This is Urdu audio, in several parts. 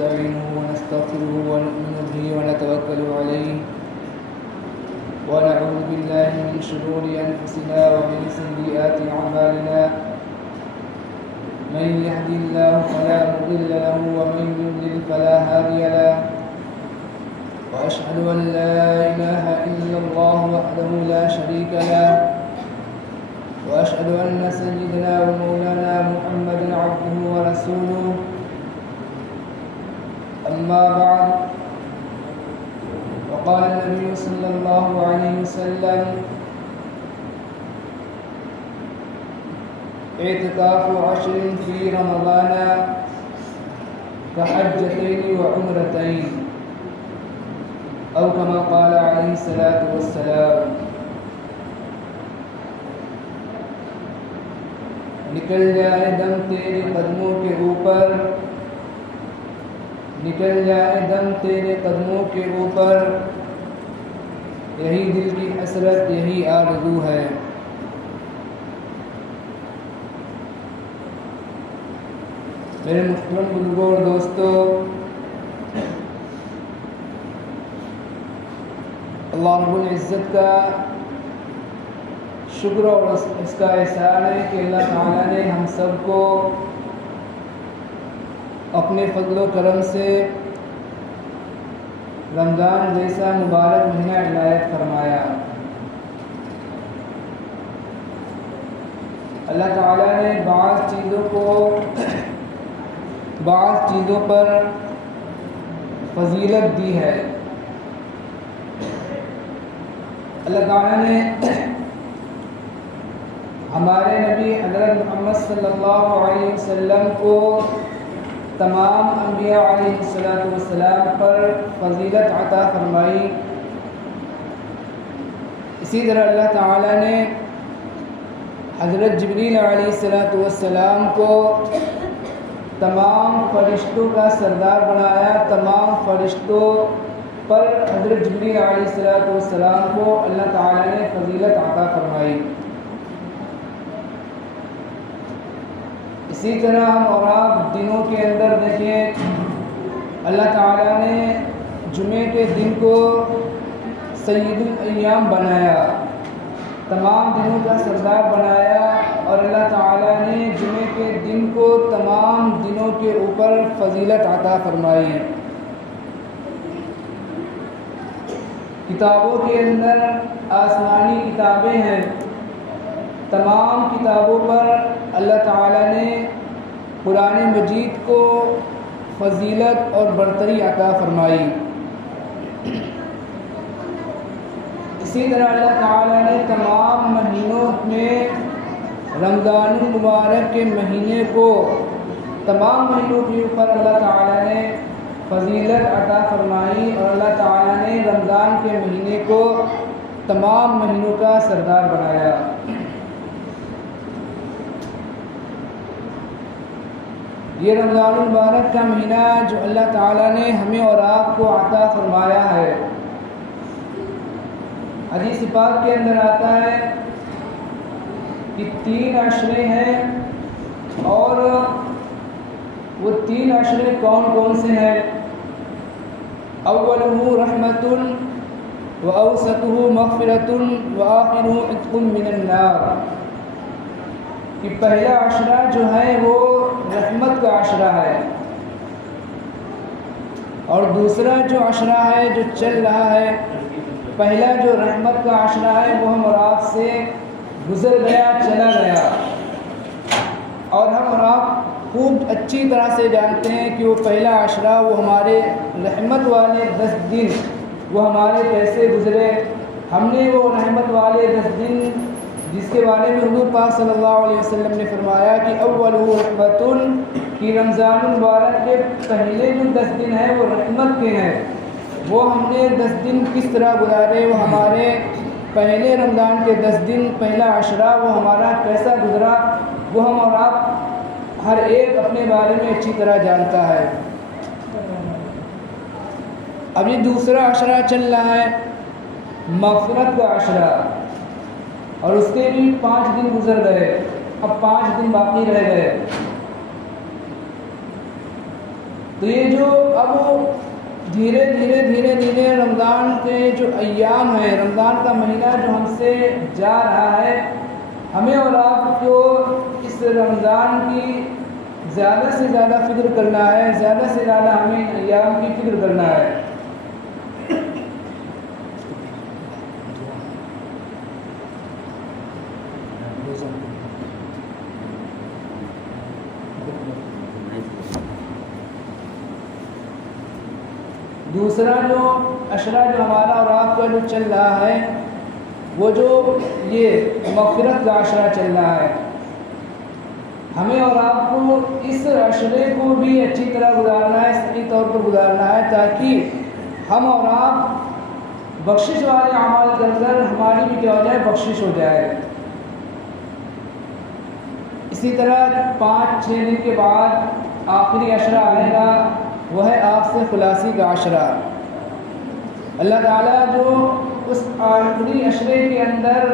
ونستعينه ونستغفره ونؤمن به ونتوكل عليه ونعوذ بالله من شرور أنفسنا ومن سيئات أعمالنا من يهد الله فلا مضل له ومن يضلل فلا هادي له وأشهد أن لا إله إلا الله وحده لا شريك له وأشهد أن سيدنا ومولانا محمدا عبده ورسوله أما بعد وقال النبي صلى الله عليه وسلم اعتكاف 10 في رمضان كحجتين وعمرتين أو كما قال عليه الصلاة والسلام. نکل جائے دم تیرے قدموں کے اوپر، نکل جائے دم تیرے قدموں کے اوپر، یہی دل کی حسرت یہی آرزو ہے. میرے محترم بزرگوں اور دوستو، اللہ رب العزت کا شکر اور اس کا احسان ہے کہ اللہ تعالیٰ نے ہم سب کو اپنے فضل و کرم سے رمضان جیسا مبارک مہینہ عنایت فرمایا. اللہ تعالیٰ نے بعض چیزوں پر فضیلت دی ہے. اللہ تعالیٰ نے ہمارے نبی حضرت محمد صلی اللہ علیہ وسلم کو تمام انبیاء علیہ السلام پر فضیلت عطا فرمائی. اسی طرح اللہ تعالیٰ نے حضرت جبریل علیہ السلام کو تمام فرشتوں کا سردار بنایا. تمام فرشتوں پر حضرت جبریل علیہ السلام کو اللہ تعالیٰ نے فضیلت عطا فرمائی. اسی طرح ہم اور آپ دنوں کے اندر دیکھیں، اللہ تعالیٰ نے جمعے کے دن کو سید الایام بنایا، تمام دنوں کا سردار بنایا، اور اللہ تعالیٰ نے جمعے کے دن کو تمام دنوں کے اوپر فضیلت عطا فرمائی. کتابوں کے اندر آسمانی کتابیں ہیں، تمام کتابوں پر اللہ تعالیٰ نے قرآن مجید کو فضیلت اور برتری عطا فرمائی. اسی طرح اللہ تعالیٰ نے تمام مہینوں میں رمضان المبارک کے مہینے کو تمام مہینوں کے اوپر اللہ تعالیٰ نے فضیلت عطا فرمائی، اور اللہ تعالیٰ نے رمضان کے مہینے کو تمام مہینوں کا سردار بنایا. یہ رمضان المبارک کا مہینہ جو اللہ تعالیٰ نے ہمیں اور آپ کو عطا فرمایا ہے، حدیث پاک کے اندر آتا ہے کہ 3 عشرے ہیں، اور وہ 3 عشرے کون کون سے ہیں؟ اولہ رحمۃ واوسطہ مغفرۃ وآخرہ عتق من النار. کہ پہلا عشرہ جو ہے وہ رحمت کا عشرہ ہے، اور دوسرا جو عشرہ ہے جو چل رہا ہے، پہلا جو رحمت کا عشرہ ہے وہ ہم اور آپ سے گزر گیا، چلا گیا، اور ہم اور آپ خوب اچھی طرح سے جانتے ہیں کہ وہ پہلا عشرہ، وہ ہمارے رحمت والے 10 دن وہ ہمارے کیسے گزرے. ہم نے وہ رحمت والے 10 دن جس کے بارے میں حضور پاک صلی اللہ علیہ وسلم نے فرمایا کہ اول رحمت، کہ رمضان المبارک کے پہلے جو 10 دن ہیں وہ رحمت کے ہیں، وہ ہم نے 10 دن کس طرح گزارے، وہ ہمارے پہلے رمضان کے 10 دن پہلا عشرہ وہ ہمارا کیسا گزرا، وہ ہم اور آپ ہر ایک اپنے بارے میں اچھی طرح جانتا ہے. اب یہ دوسرا عشرہ چل رہا ہے مغفرت کا عشرہ، اور اس کے بھی 5 دن گزر گئے، اب 5 دن باقی رہ گئے. تو یہ جو اب دھیرے دھیرے رمضان کے جو ایام ہیں، رمضان کا مہینہ جو ہم سے جا رہا ہے، ہمیں اور آپ کو اس رمضان کی زیادہ سے زیادہ فکر کرنا ہے، زیادہ سے زیادہ ہمیں ایام کی فکر کرنا ہے۔ دوسرا جو عشرہ جو ہمارا اور آپ کا جو چل رہا ہے، وہ جو یہ مغفرت کا عشرہ چل رہا ہے، ہمیں اور آپ کو اس عشرے کو بھی اچھی طرح گزارنا ہے، صحیح طور پر گزارنا ہے، تاکہ ہم اور آپ بخشش والے اعمال کر کر ہماری بھی کیا ہو جائے، بخشش ہو جائے۔ اسی طرح 5-6 دن کے بعد آخری عشرہ آئے گا، وہ ہے آپ سے خلاصی کا عشرہ۔ اللہ تعالیٰ جو اس آخری عشرے کے اندر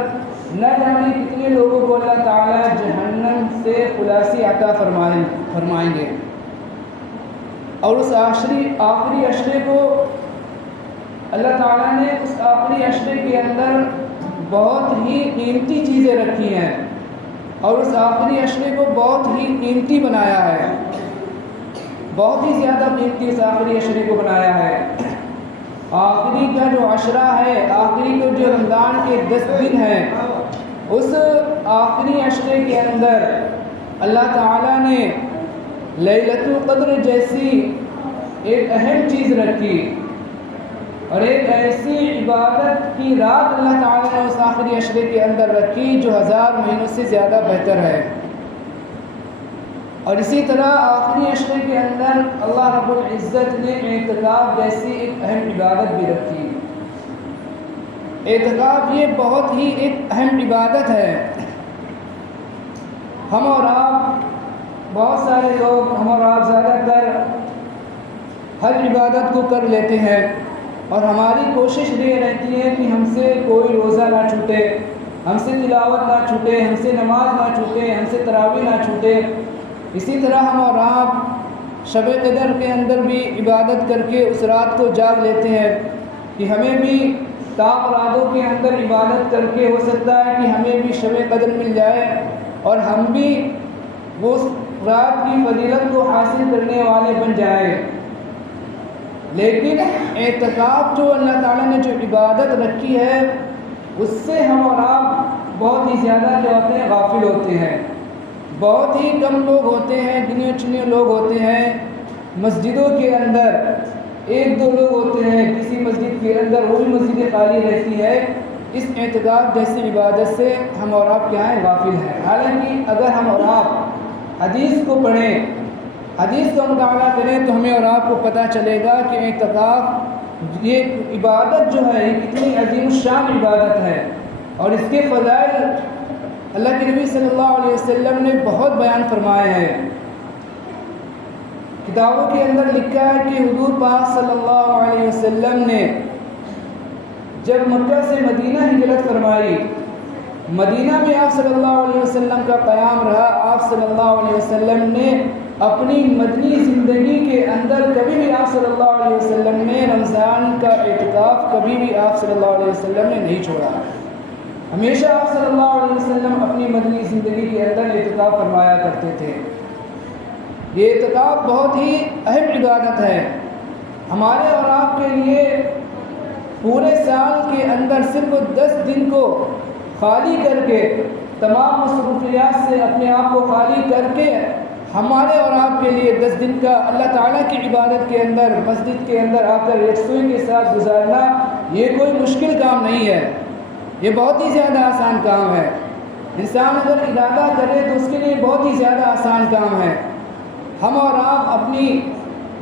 نہ جانے کتنے لوگوں کو اللہ تعالیٰ جہنم سے خلاصی عطا فرمائیں گے، اور اس آخری عشرے کو اللہ تعالیٰ نے اس آخری عشرے کے اندر بہت ہی قیمتی چیزیں رکھی ہیں، اور اس آخری عشرے کو بہت ہی قیمتی بنایا ہے، بہت ہی زیادہ قیمتی اس آخری عشرے کو بنایا ہے۔ آخری کا جو عشرہ ہے، آخری کو جو رمضان کے 10 دن ہیں، اس آخری عشرے کے اندر اللہ تعالیٰ نے لیلۃ القدر جیسی ایک اہم چیز رکھی، اور ایک ایسی عبادت کی رات اللہ تعالیٰ نے اس آخری عشرے کے اندر رکھی جو 1000 مہینوں سے زیادہ بہتر ہے۔ اور اسی طرح آخری عشرے کے اندر اللہ رب العزت نے اعتکاف جیسی ایک اہم عبادت بھی رکھی۔ اعتکاف یہ بہت ہی ایک اہم عبادت ہے۔ ہم اور آپ بہت سارے لوگ، ہم اور آپ زیادہ تر ہر عبادت کو کر لیتے ہیں، اور ہماری کوشش یہ رہتی ہے کہ ہم سے کوئی روزہ نہ چھوٹے، ہم سے تلاوت نہ چھوٹے، ہم سے نماز نہ چھوٹے، ہم سے تراویح نہ چھوٹے۔ اسی طرح ہم اور آپ شب قدر کے اندر بھی عبادت کر کے اس رات کو جاگ لیتے ہیں کہ ہمیں بھی تاپ راتوں کے اندر عبادت کر کے ہو سکتا ہے کہ ہمیں بھی شب قدر مل جائے، اور ہم بھی وہ رات کی فضیلت کو حاصل کرنے والے بن جائیں۔ لیکن اعتکاف جو اللہ تعالیٰ نے جو عبادت رکھی ہے، اس سے ہم اور آپ بہت ہی زیادہ جو ہوتے ہیں غافل ہوتے ہیں۔ بہت ہی کم لوگ ہوتے ہیں، گنے چنے لوگ ہوتے ہیں مسجدوں کے اندر، 1-2 لوگ ہوتے ہیں کسی مسجد کے اندر، وہ بھی مسجد خالی رہتی ہے۔ اس اعتکاف جیسی عبادت سے ہم اور آپ کیا ہیں، غافل ہیں۔ حالانکہ اگر ہم اور آپ حدیث کو پڑھیں، حدیث کا مطالعہ کریں، تو ہمیں اور آپ کو پتہ چلے گا کہ اعتکاف یہ عبادت جو ہے یہ کتنی عظیم الشان عبادت ہے، اور اس کے فضائل اللہ کے نبی صلی اللہ علیہ وسلم نے بہت بیان فرمائے ہیں۔ کتابوں کے اندر لکھا ہے کہ حضور پاک صلی اللہ علیہ وسلم نے جب مکہ سے مدینہ ہجرت فرمائی، مدینہ میں آپ صلی اللہ علیہ وسلم کا قیام رہا، آپ صلی اللہ علیہ وسلم نے اپنی مدنی زندگی کے اندر کبھی بھی آپ صلی اللہ علیہ وسلم نے رمضان کا اعتکاف کبھی بھی آپ صلی اللہ علیہ وسلم نے نہیں چھوڑا۔ ہمیشہ آپ صلی اللہ علیہ وسلم اپنی مدنی زندگی کے اندر اعتکاف فرمایا کرتے تھے۔ یہ اعتکاف بہت ہی اہم عبادت ہے ہمارے اور آپ کے لیے۔ پورے سال کے اندر صرف 10 دن کو خالی کر کے، تمام مصروفیات سے اپنے آپ کو خالی کر کے، ہمارے اور آپ کے لیے 10 دن کا اللہ تعالیٰ کی عبادت کے اندر مسجد کے اندر آ کر یکسوئی کے ساتھ گزارنا، یہ کوئی مشکل کام نہیں ہے، یہ بہت ہی زیادہ آسان کام ہے۔ انسان اگر ارادہ کرے تو اس کے لیے بہت ہی زیادہ آسان کام ہے۔ ہم اور آپ اپنی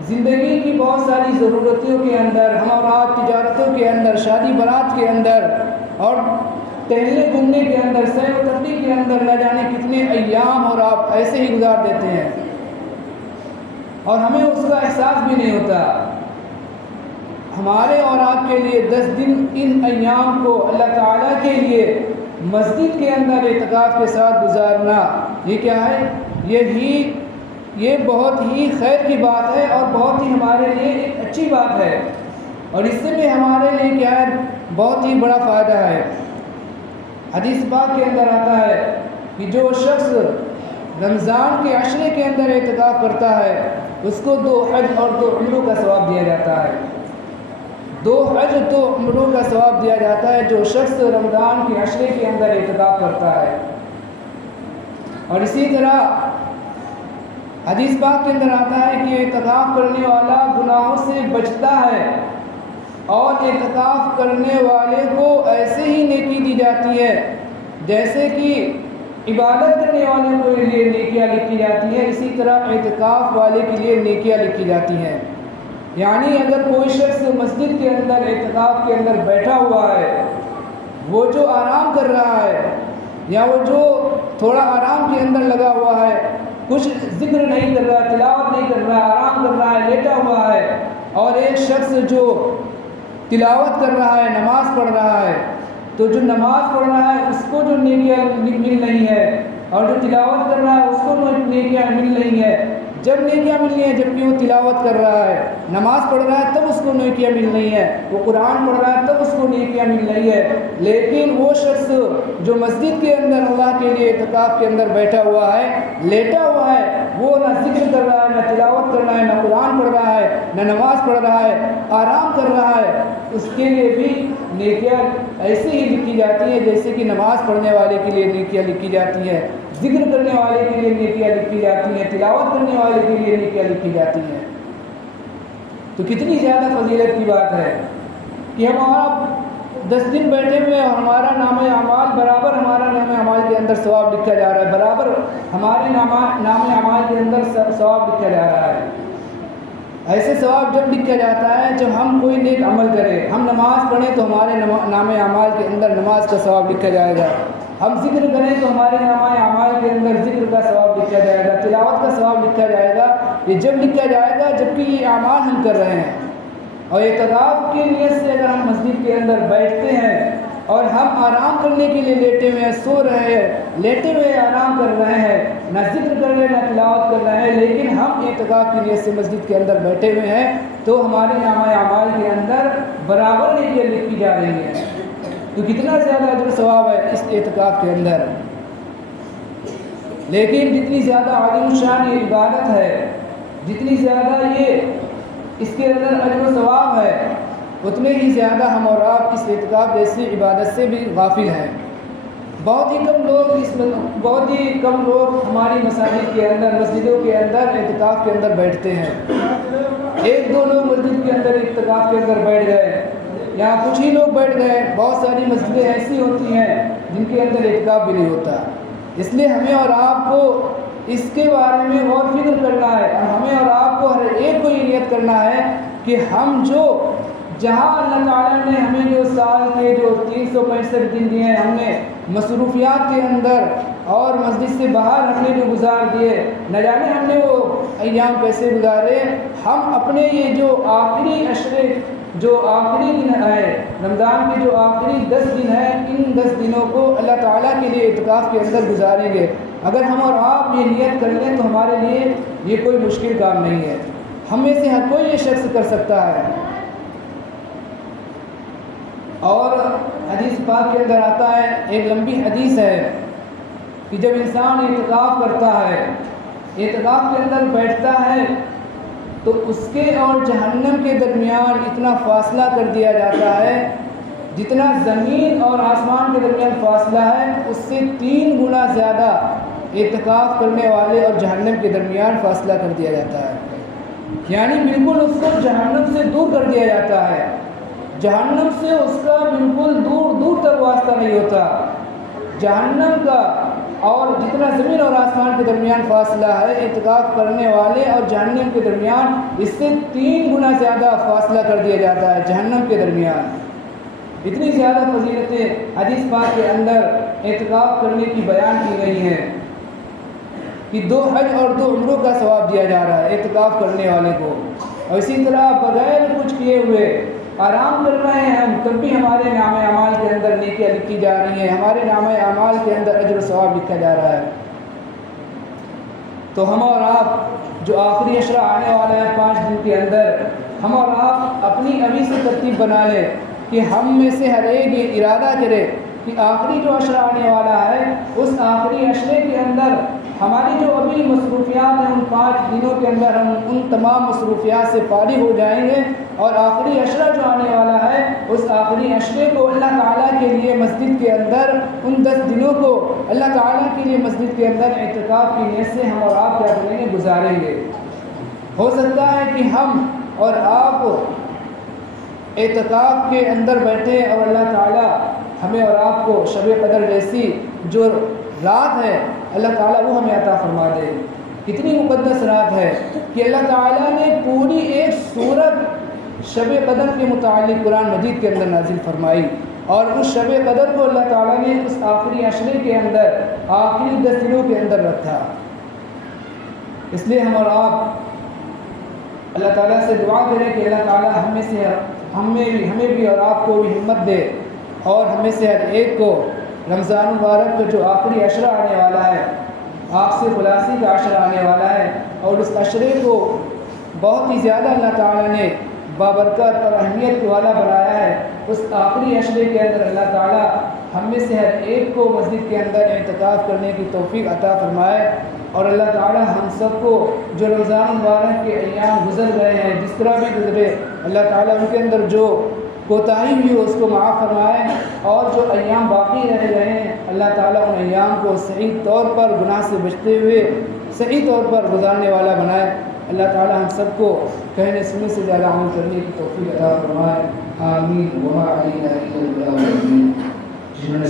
زندگی کی بہت ساری ضرورتوں کے اندر، ہم اور آپ تجارتوں کے اندر، شادی برات کے اندر، اور ٹہلنے گھومنے کے اندر، سیر و تفریح کے اندر نہ جانے کتنے ایام اور آپ ایسے ہی گزار دیتے ہیں، اور ہمیں اس کا احساس بھی نہیں ہوتا۔ ہمارے اور آپ کے لیے 10 دن ان ایام کو اللہ تعالیٰ کے لیے مسجد کے اندر اعتکاف کے ساتھ گزارنا، یہ کیا ہے؟ یہی یہ بہت ہی خیر کی بات ہے اور بہت ہی ہمارے لیے ایک اچھی بات ہے، اور اس سے بھی ہمارے لیے کیا ہے، بہت ہی بڑا فائدہ ہے۔ حدیث پاک کے اندر آتا ہے کہ جو شخص رمضان کے عشرے کے اندر اعتکاف کرتا ہے اس کو 2 حج اور 2 عمروں کا ثواب دیا جاتا ہے۔ 2 حج 2 عمروں کا ثواب دیا جاتا ہے جو شخص رمضان کے عشرے کے اندر اعتکاف کرتا ہے۔ اور اسی طرح حدیث پاک کے اندر آتا ہے کہ اعتکاف کرنے والا گناہوں سے بچتا ہے، اور اعتکاف کرنے والے کو ایسے ہی نیکی دی جاتی ہے جیسے کہ عبادت کرنے والے کے لیے نیکیاں لکھی جاتی ہیں، اسی طرح اعتکاف والے کے لیے نیکیاں لکھی جاتی ہیں۔ یعنی اگر کوئی شخص مسجد کے اندر اعتکاف کے اندر بیٹھا ہوا ہے، وہ جو آرام کر رہا ہے یا وہ جو تھوڑا آرام کے اندر لگا ہوا ہے، کچھ ذکر نہیں کر رہا، تلاوت نہیں کر رہا، آرام کر رہا ہے، لیٹا ہوا ہے، اور ایک شخص جو تلاوت کر رہا ہے، نماز پڑھ رہا ہے، تو جو نماز پڑھ رہا ہے اس کو جو نیکیاں مل رہی ہے، اور جو تلاوت کر رہا ہے اس کو نیکیاں مل رہی ہے۔ جب نیکیاں مل رہی ہیں جبکہ وہ تلاوت کر رہا ہے، نماز پڑھ رہا ہے تب اس کو نیکیاں مل رہی ہیں، وہ قرآن پڑھ رہا ہے تب اس کو نیکیاں مل رہی ہے۔ لیکن وہ شخص جو مسجد کے اندر اللہ کے لیے اعتکاف کے اندر بیٹھا ہوا ہے، لیٹا ہوا ہے، وہ نہ ذکر کر رہا ہے، نہ تلاوت کر رہا ہے، نہ قرآن پڑھ رہا ہے، نہ نماز پڑھ رہا ہے، آرام کر رہا ہے، اس کے لیے بھی نیکیاں ایسے ہی لکھی جاتی ہیں جیسے کہ نماز پڑھنے والے کے لیے نیکیاں لکھی جاتی ہیں، ذکر کرنے والے کے لیے نیکیاں لکھی جاتی ہیں، تلاوت کرنے والے کے لیے نیکیاں لکھی جاتی ہیں۔ تو کتنی زیادہ فضیلت کی بات ہے کہ ہمارا 10 دن بیٹھے ہوئے اور ہمارا نام اعمال برابر ہمارا نام اعمال کے اندر ثواب لکھا جا رہا ہے، برابر ہمارے نام اعمال کے اندر ثواب لکھا جا رہا ہے۔ ایسے ثواب جب لکھا جاتا ہے جب ہم کوئی نیک عمل کریں، ہم نماز پڑھیں تو ہمارے نام اعمال کے اندر نماز کا ثواب لکھا جائے گا، ہم ذکر کریں تو ہمارے نام اعمال کے اندر ذکر کا ثواب لکھا جائے گا، تلاوت کا ثواب لکھا جائے گا۔ یہ جب لکھا جائے گا جبکہ یہ اعمال ہم کر رہے ہیں۔ اور اعتکاف کی نیت سے اگر ہم مسجد کے اندر بیٹھتے ہیں اور ہم آرام کرنے کے لیے لیٹے ہوئے ہیں، سو رہے ہیں، لیٹے ہوئے آرام کر رہے ہیں، نہ ذکر کر رہے ہیں نہ تلاوت کر رہے ہیں، لیکن ہم اعتکاف کی نیت سے مسجد کے اندر بیٹھے ہوئے ہیں، تو ہمارے نام اعمال کے اندر برابر نیکیاں لکھی جا رہی ہیں۔ تو کتنا زیادہ اجر و ثواب ہے اس اعتکاف کے اندر۔ لیکن جتنی زیادہ عظیم شان یہ عبادت ہے، جتنی زیادہ یہ اس کے اندر اجر و ثواب ہے، اتنے ہی زیادہ ہم اور آپ اس اعتکاف جیسی عبادت سے بھی غافل ہیں۔ بہت ہی کم لوگ ہماری مساجد کے اندر، مسجدوں کے اندر اعتکاف کے اندر بیٹھتے ہیں۔ 1-2 لوگ مسجد کے اندر اعتکاف کے اندر بیٹھ گئے، یا کچھ ہی لوگ بیٹھ گئے۔ بہت ساری مسجدیں ایسی ہوتی ہیں جن کے اندر اعتکاف بھی نہیں ہوتا۔ اس لیے ہمیں اور آپ کو اس کے بارے میں غور فکر کرنا ہے، اور ہمیں اور آپ کو ہر ایک کو یہ نیت کرنا ہے کہ ہم جہاں اللہ تعالیٰ نے ہمیں جو سال کے جو 365 دن دیے ہیں، ہم نے مصروفیات کے اندر اور مسجد سے باہر ہم نے جو گزار دیے، نہ جانے ہم نے وہ ایام کیسے گزارے، ہم اپنے یہ جو آخری عشرے، جو آخری دن ہے رمضان کے، جو آخری 10 دن ہیں، ان 10 دنوں کو اللہ تعالیٰ کے لیے اعتکاف کے اندر گزاریں گے۔ اگر ہم اور آپ یہ نیت کر لیں تو ہمارے لیے یہ کوئی مشکل کام نہیں ہے، ہم میں سے ہر کوئی یہ شخص کر سکتا ہے۔ اور حدیث پاک کے اندر آتا ہے، ایک لمبی حدیث ہے کہ جب انسان اعتکاف کرتا ہے، اعتکاف کے اندر بیٹھتا ہے، تو اس کے اور جہنم کے درمیان اتنا فاصلہ کر دیا جاتا ہے، جتنا زمین اور آسمان کے درمیان فاصلہ ہے اس سے 3 گنا زیادہ اعتکاف کرنے والے اور جہنم کے درمیان فاصلہ کر دیا جاتا ہے۔ یعنی بالکل اس کو جہنم سے دور کر دیا جاتا ہے، جہنم سے اس کا بالکل دور دور تک واسطہ نہیں ہوتا۔ جہنم کا اور جتنا زمین اور آسمان کے درمیان فاصلہ ہے اعتکاف کرنے والے اور جہنم کے درمیان، اس سے 3 گنا زیادہ فاصلہ کر دیا جاتا ہے جہنم کے درمیان۔ اتنی زیادہ فضیلتیں حدیث پاک کے اندر اعتکاف کرنے کی بیان کی گئی ہیں کہ 2 حج اور 2 عمروں کا ثواب دیا جا رہا ہے اعتکاف کرنے والے کو، اور اسی طرح بغیر کچھ کیے ہوئے آرام کر رہے ہیں ہم، تب بھی ہمارے نام اعمال کے اندر نیکیاں لکھی جا رہی ہیں، ہمارے نام اعمال کے اندر اجر و ثواب لکھا جا رہا ہے۔ تو ہم اور آپ جو آخری عشرہ آنے والا ہے 5 دن کے اندر، ہم اور آپ اپنی ابھی سے ترتیب بنا لیں کہ ہم میں سے ہر ایک یہ ارادہ کرے کہ آخری جو عشرہ آنے والا ہے اس آخری عشرے کے اندر ہماری جو ابھی مصروفیات ہیں ان 5 دنوں کے اندر ہم ان تمام مصروفیات سے فارغ ہو جائیں گے، اور آخری عشرہ جو آنے والا ہے اس آخری عشرے کو اللہ تعالیٰ کے لیے مسجد کے اندر ان 10 دنوں کو اللہ تعالیٰ کے لیے مسجد کے اندر اعتکاف کی نیت سے ہم اور آپ کیا کریں گے، گزاریں گے۔ ہو سکتا ہے کہ ہم اور آپ اعتکاف کے اندر بیٹھے اور اللہ تعالیٰ ہمیں اور آپ کو شب قدر جیسی جو رات ہے اللہ تعالیٰ وہ ہمیں عطا فرما دے۔ کتنی مقدس رات ہے کہ اللہ تعالیٰ نے پوری ایک سورت شب قدر کے متعلق قرآن مجید کے اندر نازل فرمائی، اور اس شب قدر کو اللہ تعالیٰ نے اس آخری عشرے کے اندر آخری 10 دنوں کے اندر رکھا۔ اس لیے ہم اور آپ اللہ تعالیٰ سے دعا کریں کہ اللہ تعالیٰ ہمیں بھی اور آپ کو بھی ہمت دے، اور ہمیں سے ہر ایک کو رمضان المبارک کا جو آخری عشرہ آنے والا ہے، آپ سے خلاصی کا عشرہ آنے والا ہے، اور اس عشرے کو بہت ہی زیادہ اللہ تعالیٰ نے بابرکت اور اہمیت والا بنایا ہے۔ اس آخری عشرے کے اندر اللہ تعالیٰ ہم میں سے ہر ایک کو مسجد کے اندر اعتکاف کرنے کی توفیق عطا فرمائے، اور اللہ تعالیٰ ہم سب کو جو رمضان مبارک کے ایام گزر گئے ہیں جس طرح بھی گزرے، اللہ تعالیٰ ان کے اندر جو کوتاہی ہوئی اس کو معاف فرمائے، اور جو ایام باقی رہ گئے ہیں اللہ تعالیٰ ان ایام کو صحیح طور پر گناہ سے بچتے ہوئے صحیح طور پر گزارنے والا بنائے۔ اللہ تعالیٰ ہم سب کو کہنے سننے سے زیادہ عمل کرنے کی توفیق عطا فرمائے۔ آمین۔ وما علینا الا البلاغ المبین۔ جنہوں نے